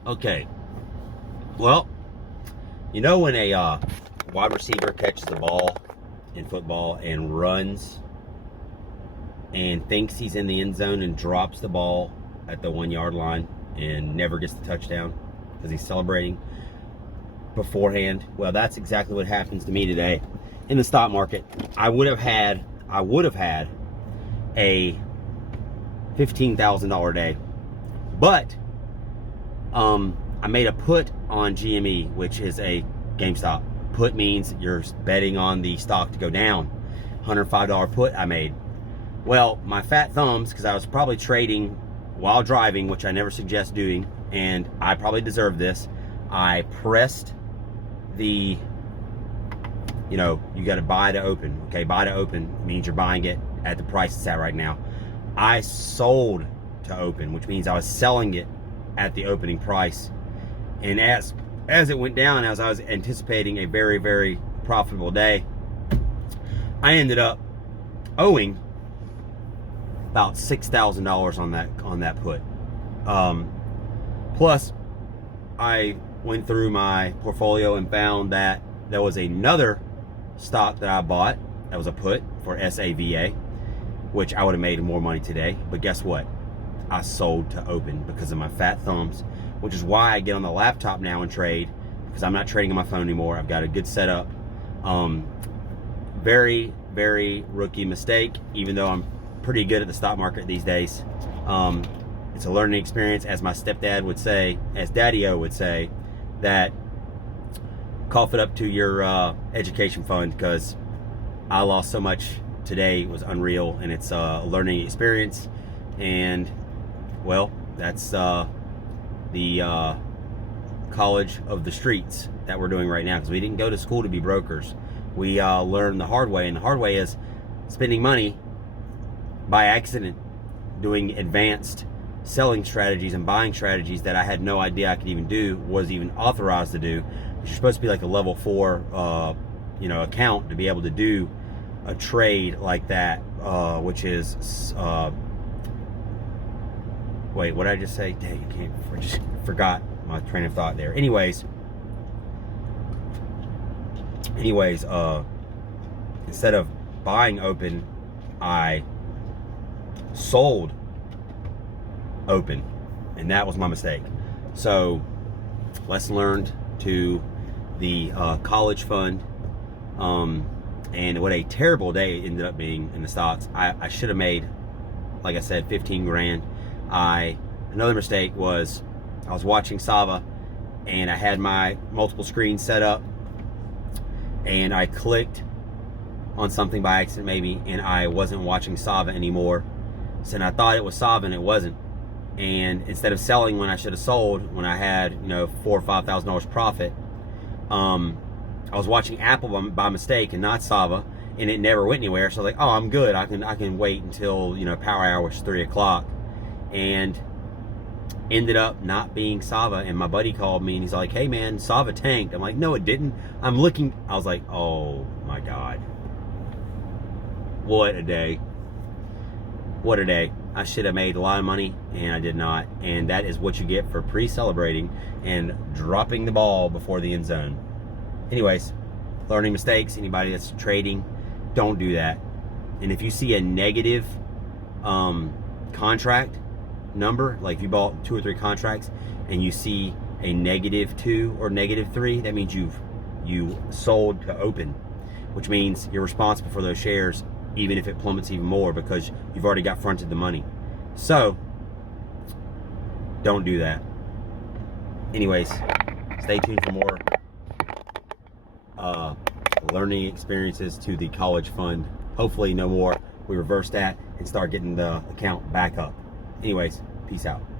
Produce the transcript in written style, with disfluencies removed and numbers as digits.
Okay, well, you know when a wide receiver catches the ball in football and runs and thinks he's in the end zone and drops the ball at the 1 yard line and never gets the touchdown because he's celebrating beforehand? Well, that's exactly what happens to me today in the stock market. I would have had a $15,000 day, but I made a put on GME, which is a GameStop. Put means you're betting on the stock to go down. $105 put I made. Well, my fat thumbs, because I was probably trading while driving, which I never suggest doing, and I probably deserve this. I pressed the, you got to buy to open. Okay, buy to open means you're buying it at the price it's at right now. I sold to open, which means I was selling it at the opening price. And as it went down, as I was anticipating a very, very profitable day, I ended up owing about $6,000 on that put. Plus, I went through my portfolio and found that there was another stock that I bought that was a put for SAVA, which I would have made more money today. But guess what? I sold to open because of my fat thumbs, which is why I get on the laptop now and trade, because I'm not trading on my phone anymore. I've got a good setup. Very, very rookie mistake, even though I'm pretty good at the stock market these days. It's a learning experience, as my stepdad would say, as Daddy-O would say, that cough it up to your education fund, because I lost so much today. It was unreal, and it's a learning experience. And well, that's the college of the streets that we're doing right now, because we didn't go to school to be brokers. We learned the hard way, and the hard way is spending money by accident, doing advanced selling strategies and buying strategies that I had no idea I could even do, was even authorized to do. You're supposed to be like a level 4 account to be able to do a trade like that, which is wait, what did I just say? Dang, I just forgot my train of thought there. Anyways, instead of buying open, I sold open, and that was my mistake. So, lesson learned to the college fund. And what a terrible day it ended up being in the stocks. I should have made, like I said, 15 grand. Another mistake was I was watching Sava, and I had my multiple screens set up, and I clicked on something by accident maybe, and I wasn't watching Sava anymore. So I thought it was Sava, and it wasn't. And instead of selling when I should have sold, when I had $4,000 or $5,000 profit, I was watching Apple by mistake and not Sava, and it never went anywhere. So I was like, oh, I'm good. I can wait until power hour was 3 o'clock, and ended up not being Sava. And my buddy called me and he's like, hey man, Sava tanked. I'm like, no, it didn't. I'm looking. I was like, oh my God, what a day. What a day. I should have made a lot of money, and I did not. And that is what you get for pre-celebrating and dropping the ball before the end zone. Anyways, learning mistakes. Anybody that's trading, don't do that. And if you see a negative contract number, like if you bought 2 or 3 contracts and you see a -2 or -3, that means you sold to open, which means you're responsible for those shares, even if it plummets even more, because you've already got fronted the money. So don't do that. Anyways, stay tuned for more learning experiences to the college fund. Hopefully no more. We reverse that and start getting the account back up. Anyways, peace out.